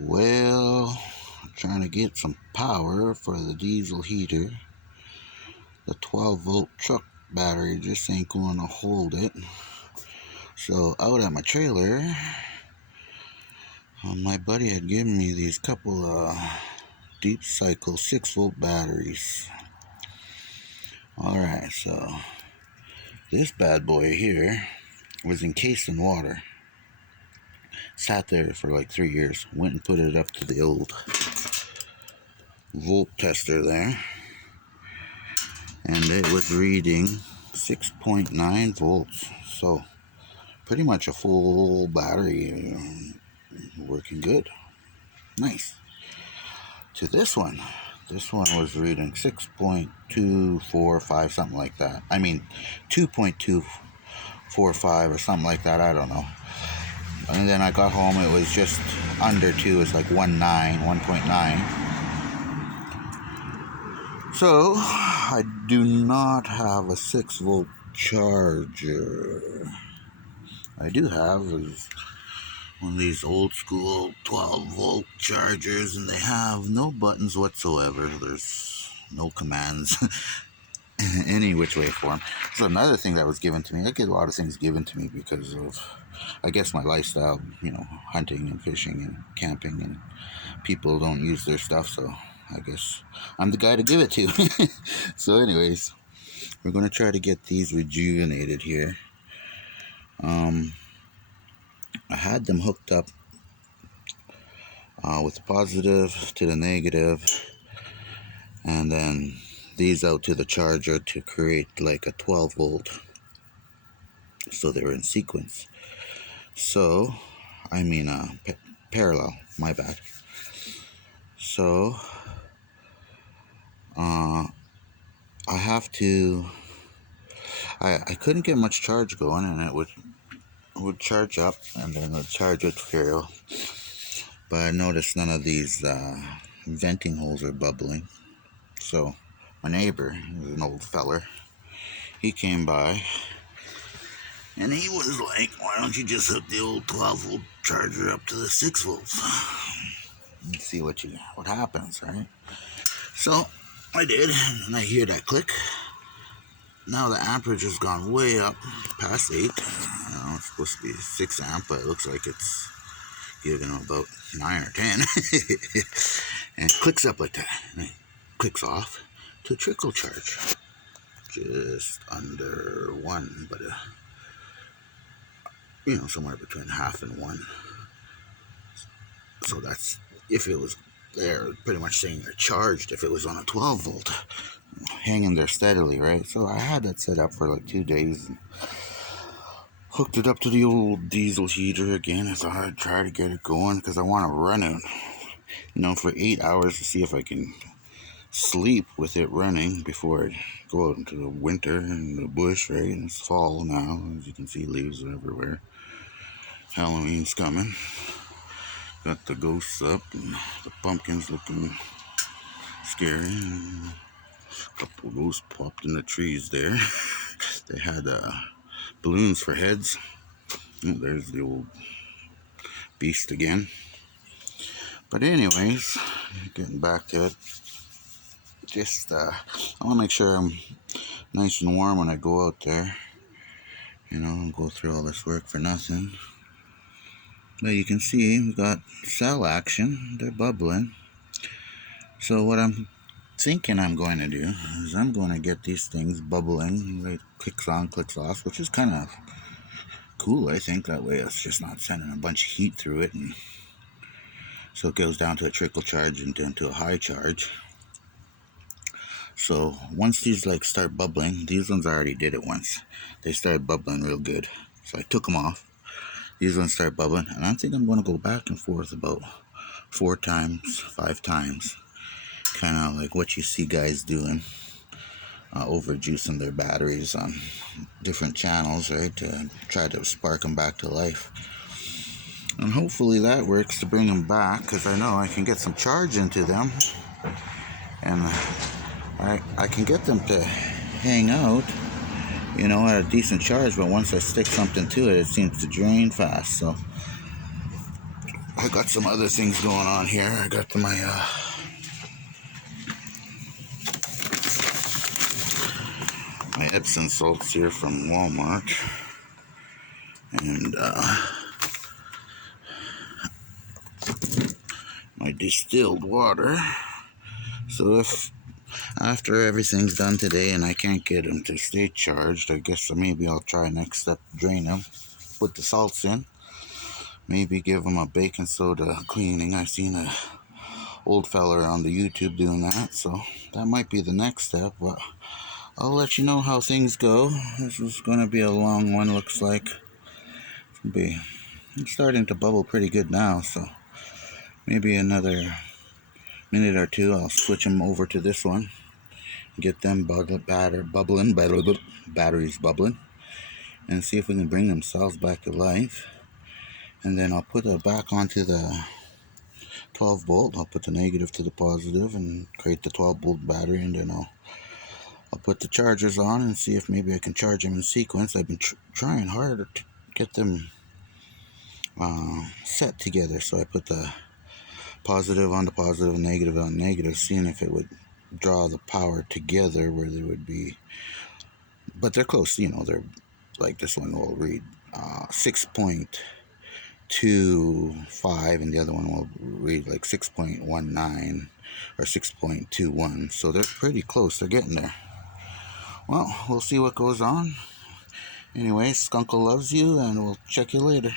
Well, I'm trying to get some power for the diesel heater. The 12-volt truck battery just ain't going to hold it. So out at my trailer, my buddy had given me these couple of deep cycle 6-volt batteries. Alright, so this bad boy here was encased in water. Sat there for like 3 years. Went and put it up to the old volt tester there, and it was reading 6.9 volts. So pretty much a full battery, working good. Nice. To this one was reading 6.245, something like that. I mean 2.245 or something like that, I don't know. And then I got home, it was just under 2, it's like 1.9. So I do not have a 6-volt charger. I do have is one of these old school 12-volt chargers, and they have no buttons whatsoever. There's no commands any which way for them. So another thing that was given to me, I get a lot of things given to me because of, I guess, my lifestyle, hunting and fishing and camping, and people don't use their stuff, so I guess I'm the guy to give it to. So anyways, we're going to try to get these rejuvenated here. I had them hooked up with the positive to the negative, and then these out to the charger to create like a 12 volt, so they're in sequence. So I mean parallel, my bad. So I have to, I couldn't get much charge going, and it would charge up and then the charge would fail. But I noticed none of these venting holes are bubbling. So my neighbor, an old feller, he came by and he was like, why don't you just hook the old 12-volt charger up to the 6 volts and see what happens, right? So I did, and I hear that click. Now the amperage has gone way up past 8. It's supposed to be 6 amp, but it looks like it's giving about 9 or 10. And it clicks up like that, and it clicks off to trickle charge, just under 1, but somewhere between half and 1. So that's if it was there, pretty much saying they're charged. If it was on a 12 volt, hanging there steadily, right? So I had that set up for like 2 days, and hooked it up to the old diesel heater again. I thought I'd try to get it going because I want to run it, for 8 hours to see if I can sleep with it running before I go out into the winter in the bush, right? And it's fall now, as you can see, leaves are everywhere. Halloween's coming. Got the ghosts up and the pumpkins looking scary. And a couple of ghosts popped in the trees there. They had balloons for heads. Oh, there's the old beast again. But anyways, getting back to it. Just, I want to make sure I'm nice and warm when I go out there. I'll go through all this work for nothing. But you can see we've got cell action. They're bubbling. So what I'm thinking I'm going to do is I'm going to get these things bubbling. It clicks on, clicks off, which is kind of cool, I think. That way it's just not sending a bunch of heat through it. And so it goes down to a trickle charge and then to a high charge. So once these start bubbling, these ones I already did it once. They started bubbling real good. So I took them off. These ones start bubbling, and I think I'm going to go back and forth about 4 times, 5 times. Kind of like what you see guys doing, overjuicing their batteries on different channels, right, to try to spark them back to life. And hopefully that works to bring them back, because I know I can get some charge into them, and I can get them to hang out, at a decent charge. But once I stick something to it, it seems to drain fast. So I got some other things going on here. I got my Epsom salts here from Walmart, and my distilled water. So if after everything's done today and I can't get them to stay charged, I guess maybe I'll try next step, drain them, put the salts in, maybe give them a baking soda cleaning. I've seen a old fella on the YouTube doing that, so that might be the next step, but I'll let you know how things go. This is going to be a long one, looks like. It's starting to bubble pretty good now, so maybe another minute or two I'll switch them over to this one, get them batteries bubbling, and see if we can bring themselves back to life. And then I'll put it back onto the 12 volt. I'll put the negative to the positive and create the 12 volt battery, and then I'll put the chargers on and see if maybe I can charge them in sequence. I've been trying hard to get them set together, so I put the positive on the positive and negative on negative, seeing if it would draw the power together where they would be, but they're close, they're like, this one will read 6.25 and the other one will read like 6.19 or 6.21, so they're pretty close. They're getting there. Well, we'll see what goes on. Anyway, Skunkle loves you, and we'll check you later.